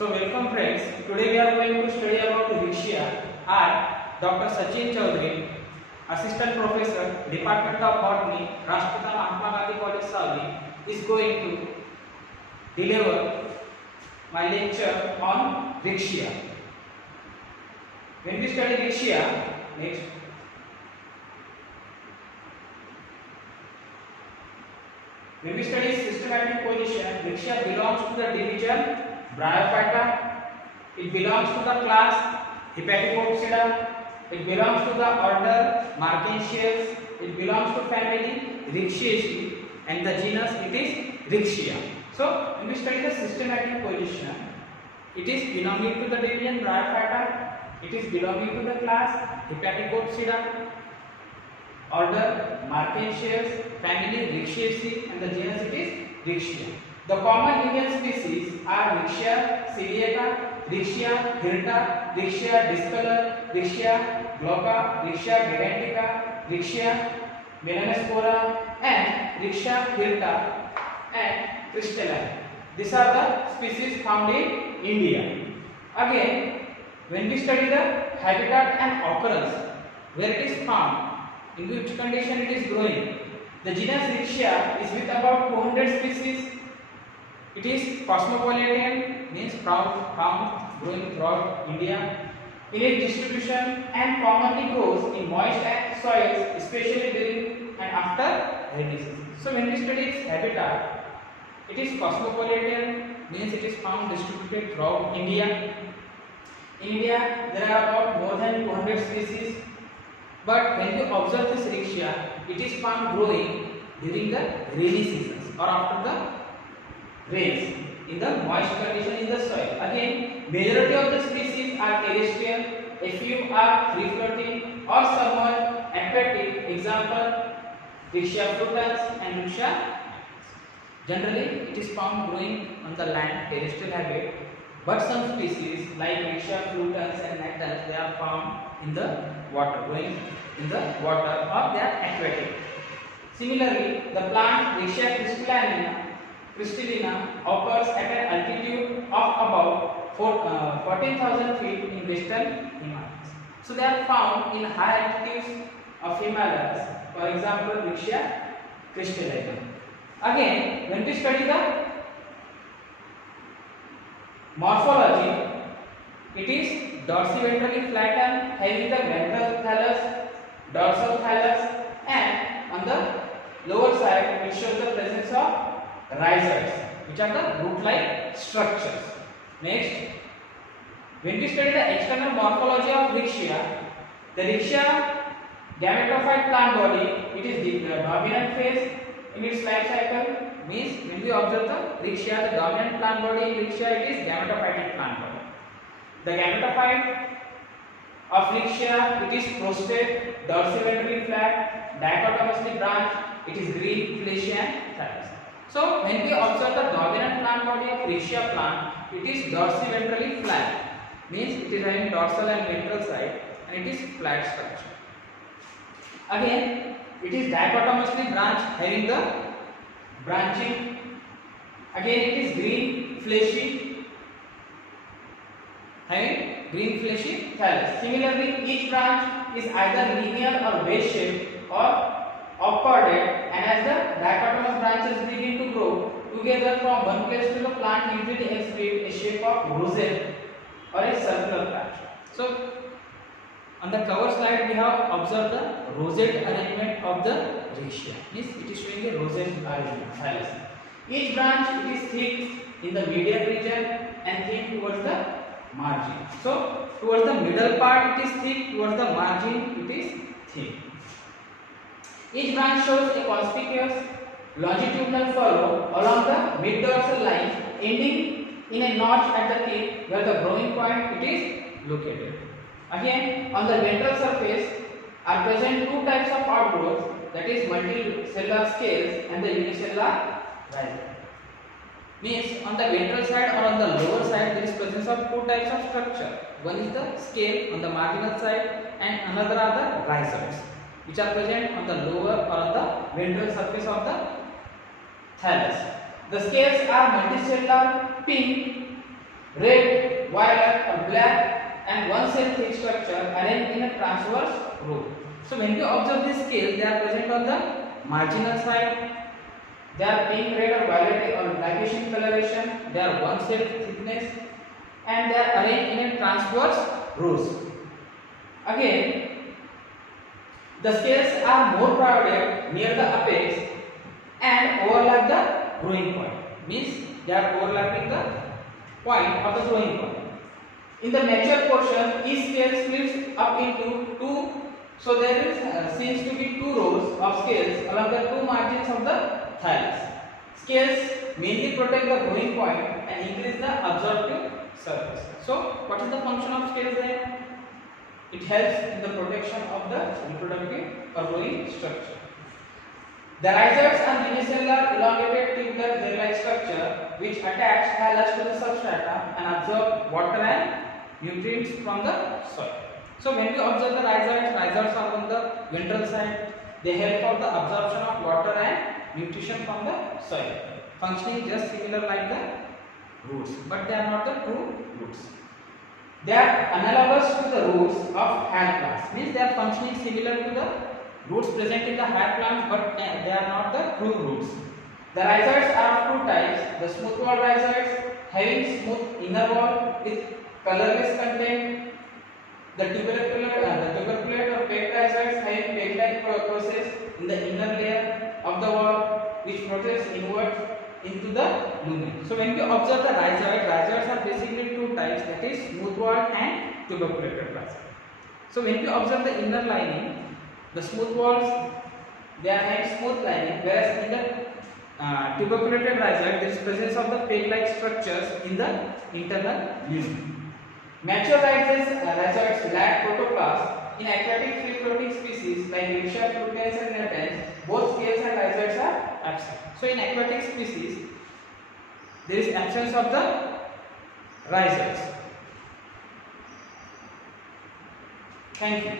So welcome friends. Today we are going to study about Rixia. I, Dr. Sachin Chaudhary, Assistant Professor, Department of Botany, Rashtrapita Mahatma Gandhi College, Savli, is going to deliver my lecture on Rixia. When we study Rixia, next. When we study systematic position, Rixia belongs to the division Bryophyta. It belongs to the class Hepaticopsida. It belongs to the order Marchantius. It belongs to family Rixiaceae, and the genus it is Rixia. So when we study the systematic position, it is belonging to the division Bryophyta. It is belonging to the class Hepaticopsida, order Marchantius, family Rixiaceae, and the genus it is Rixia. The common Indian species are Rixia ciliata, Rixia hirta, Rixia discolor, Rixia glauca, Rixia gigantica, Rixia melanospora, and Rixia hirta and crystalline. These are the species found in India. Again, when we study the habitat and occurrence, where it is found, in which condition it is growing, the genus Rixia is with about 200 species. It is cosmopolitan, means found growing throughout India. In its distribution and commonly grows in moist soils, especially during and after rainy season. So when we study its habitat, it is cosmopolitan, means it is found distributed throughout India. In India, there are about more than 200 species. But when you observe this Rixia, it is found growing during the rainy seasons or after the rains in the moist condition in the soil. Again, majority of the species are terrestrial, a few are free floating or somewhat aquatic. Example, Rixia frutans and Rixia. Generally, it is found growing on the land, terrestrial habit. But some species like Rixia frutans and nactans, they are found in the water, growing in the water, or they are aquatic. Similarly, the plant Rixia crystallina occurs at an altitude of about 14,000 feet in western Himalayas. So they are found in high altitudes of Himalayas. For example, Rixia crystallina. Again, when we study the morphology, it is dorsiventrally flattened, having the ventral thallus, dorsal thallus, and on the lower side it shows the presence of rhizoids, which are the root-like structures. Next, when we study the external morphology of Rixia, the Rixia gametophyte plant body, it is the dominant phase in its life cycle. Means when we observe the Rixia, the dominant plant body in Rixia, it is gametophytic plant body. The gametophyte of Rixia, it is prostate, dorsiventrally flat, dichotomously branched, it is green, fleshy and thallus. So when we observe the dominant plant body of Rixia plant, it is dorsiventrally flat, means it is having dorsal and ventral side, and it is flat structure. Again, it is dichotomously branched, having the branching. Again, it is green, fleshy, having green, fleshy thallus. Similarly, each branch is either linear or base shaped or obcorded, and as the dichotomous branches begin to grow together from one place to the plant usually exhibit a shape of rosette or a circular patch. So on the cover slide we have observed the rosette arrangement of the Rixia. Means it is showing a rosette arrangement, thallus. Each branch it is thick in the medial region and thin towards the margin. So towards the middle part it is thick, towards the margin it is thin. Each branch shows a conspicuous longitudinal furrow along the mid-dorsal line, ending in a notch at the tip where the growing point it is located. Again, on the ventral surface are present two types of outgrowths, that is multicellular scales and the unicellular rhizome. Means on the ventral side or on the lower side there is presence of two types of structure. One is the scale on the marginal side and another are the rhizoids, which are present on the lower or on the ventral surface of the thallus. The scales are multicellular, pink, red, violet or black and one cell thick structure arranged in a transverse row. So when you observe this scale, they are present on the marginal side. They are pink, red or violet or blackish in coloration. They are one cell thickness and they are arranged in a transverse rows. Again, the scales are more crowded near the apex and overlap the growing point. Means they are overlapping the point of the growing point. In the mature portion, each scale splits up into two. So there is seems to be two rows of scales along the two margins of the thallus. Scales mainly protect the growing point and increase the absorptive surface. So what is the function of scales there? It helps in the protection of the reproductive or growing structure. The rhizoids are unicellular elongated tubular hair-like structure which attach thallus to the substrata and absorb water and nutrients from the soil. So when we observe the rhizoids are on the ventral side. They help for the absorption of water and nutrition from the soil, functioning just similar like the roots, but they are not the true roots. They are analogous to the roots of hair plants, means they are functioning similar to the roots present in the hair plants, but they are not the true roots. The rhizoids are of two types: the smooth wall rhizoids having smooth inner wall with colorless content, the tuberculate or pegged rhizoids having peg-like process in the inner layer of the wall which projects inward into the lumen. So when you observe the rhizoids are basically two types, that is smooth wall and tuberculated rhizoid. So when you observe the inner lining, the smooth walls, they are having smooth lining, whereas in the tuberculated rhizoid there is presence of the peg-like structures in the internal lumen. Mature rhizoids lack protoplasts. In aquatic free-floating species like Riccia, Frucans and Nertens, both scales and rhizoids are absent. So in aquatic species, there is absence of the rhizoids. Thank you.